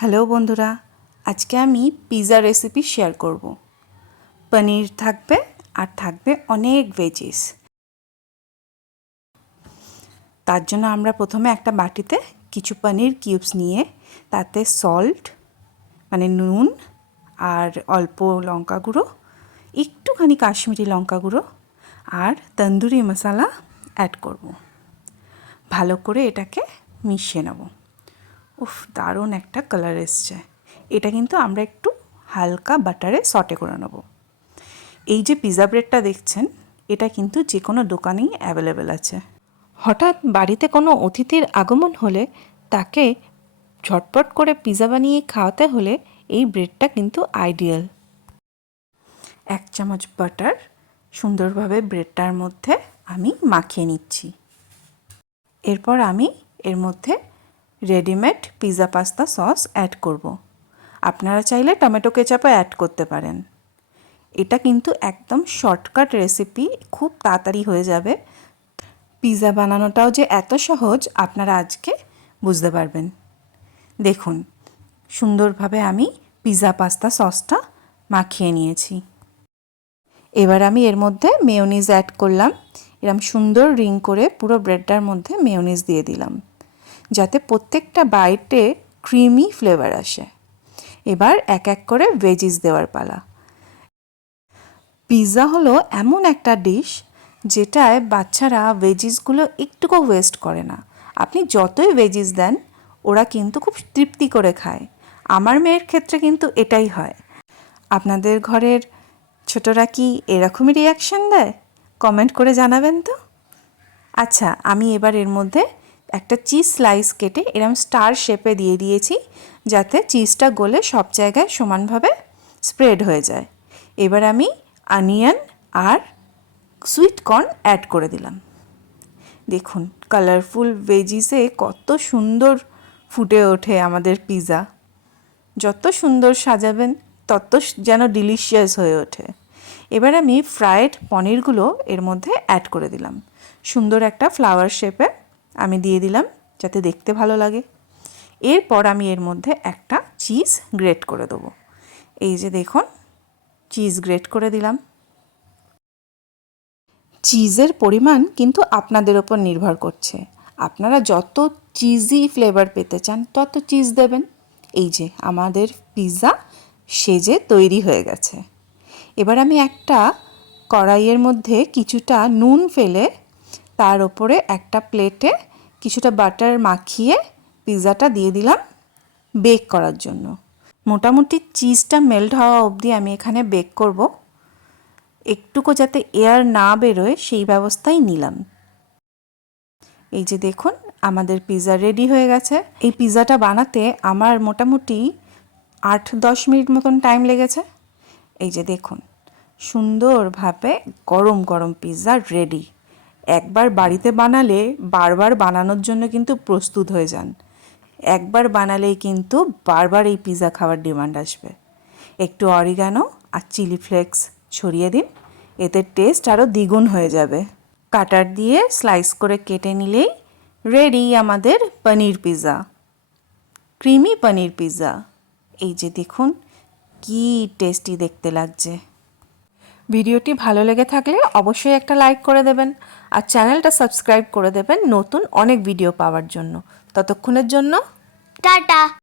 Hello বন্ধুরা, আজকে আমি পিৎজা রেসিপি শেয়ার করব। পনির থাকবে আর থাকবে অনেক ভেজিস তার জন্য আমরা প্রথমে একটা বাটিতে কিছু পনির কিউবস নিয়ে, তাতে সল্ট মানে নুন আর অল্প লঙ্কা গুঁড়ো, একটুখানি কাশ্মীরি লঙ্কা গুঁড়ো আর তন্দুরি মশলা অ্যাড করব। ভালো করে এটাকে মিশিয়ে নেব। উফ, দারুণ একটা কালার এসছে। এটা কিন্তু আমরা একটু হালকা বাটারে সটে করে নেব। এই যে পিৎজা ব্রেডটা দেখছেন, এটা কিন্তু যে কোনো দোকানেই অ্যাভেলেবেল আছে। হঠাৎ বাড়িতে কোনো অতিথির আগমন হলে তাকে ঝটপট করে পিৎজা বানিয়ে খাওয়াতে হলে এই ব্রেডটা কিন্তু আইডিয়াল এক চামচ বাটার সুন্দরভাবে ব্রেডটার মধ্যে আমি মাখিয়ে নিচ্ছি। এরপর আমি এর মধ্যে readymade pizza pasta sauce add করব। আপনারা চাইলে টমেটো কেচাপও অ্যাড করতে পারেন। এটা কিন্তু একদম শর্টকাট রেসিপি, খুব তাড়াতাড়ি হয়ে যাবে। পিৎজা বানানোটাও যে এত সহজ, আপনারা আজকে বুঝতে পারবেন। দেখুন, সুন্দরভাবে আমি পিৎজা পাস্তা সসটা মাখিয়ে নিয়েছি। এবার আমি এর মধ্যে মেয়োনিজ অ্যাড করলাম। এরম সুন্দর রিং করে পুরো ব্রেডটার মধ্যে মেয়োনিজ দিয়ে দিলাম। যাতে প্রত্যেকটা বাইটে ক্রিমি ফ্লেভার আসে। এবার এক এক করে ভেজিস দেওয়ার পালা। পিৎজা হলো এমন একটা ডিশ যেটায় বাচ্চারা ভেজিসগুলো একটুকু ওয়েস্ট করে না। আপনি যতই ভেজিস দেন, ওরা কিন্তু খুব তৃপ্তি করে খায়। আমার মেয়ের ক্ষেত্রে কিন্তু এটাই হয়। আপনাদের ঘরের ছোটরা কি এরকমই রিয়াকশান দেয়? কমেন্ট করে জানাবেন তো? আচ্ছা আমি এবার এর মধ্যে একটা চিজ স্লাইস কেটে এরম স্টার শেপে দিয়ে দিয়েছি, যাতে চিজটা গলে সব জায়গায় সমানভাবে স্প্রেড হয়ে যায়। এবার আমি অনিয়ন আর সুইট কর্ন অ্যাড করে দিলাম। দেখুন কালারফুল ভেজিসে কত সুন্দর ফুটে ওঠে আমাদের পিৎজা যত সুন্দর সাজাবেন, তত যেন ডিলিশিয়াস হয়ে ওঠে। এবার আমি ফ্রায়েড পনিরগুলো এর মধ্যে অ্যাড করে দিলাম। সুন্দর একটা ফ্লাওয়ার শেপে আমি দিয়ে দিলাম যাতে দেখতে ভালো লাগে। এরপর আমি এর মধ্যে একটা চিজ গ্রেট করে দেবো। এই যে দেখুন চিজ গ্রেট করে দিলাম। চিজের পরিমাণ কিন্তু আপনাদের ওপর নির্ভর করছে। আপনারা যত চিজি ফ্লেভার পেতে চান, তত চিজ দেবেন। এই যে আমাদের পিৎজা সেজে তৈরি হয়ে গেছে। এবার আমি একটা কড়াইয়ের মধ্যে কিছুটা নুন ফেলে তার ওপরে একটা প্লেটে কিছুটা বাটার মাখিয়ে পিৎজাটা দিয়ে দিলাম বেক করার জন্য। মোটামুটি চিজটা মেল্ট হওয়া অবধি আমি এখানে বেক করব। একটুকু যাতে এয়ার না বেরোয় সেই ব্যবস্থাই নিলাম। এই যে দেখুন, আমাদের পিৎজা রেডি হয়ে গেছে। এই পিৎজাটা বানাতে আমার মোটামুটি আট দশ মিনিট মতন টাইম লেগেছে। এই যে দেখুন, সুন্দরভাবে গরম গরম পিৎজা রেডি। একবার বাড়িতে বানালে বারবার বানানোর জন্য কিন্তু প্রস্তুত হয়ে যান। একবার বানালেই কিন্তু বারবার এই পিৎজা খাওয়ার ডিমান্ড আসবে। একটু অরিগানো আর চিলি ফ্লেক্স ছড়িয়ে দিন, এতে টেস্ট আরও দ্বিগুণ হয়ে যাবে। কাটার দিয়ে স্লাইস করে কেটে নিলেই রেডি আমাদের paneer pizza creamy paneer pizza এই যে দেখুন, কি টেস্টি দেখতে লাগছে। ভিডিওটি ভালো লেগে থাকলে অবশ্যই একটা লাইক করে দেবেন আর চ্যানেলটা সাবস্ক্রাইব করে দেবেন নতুন অনেক ভিডিও পাওয়ার জন্য। ততক্ষণের জন্য টাটা।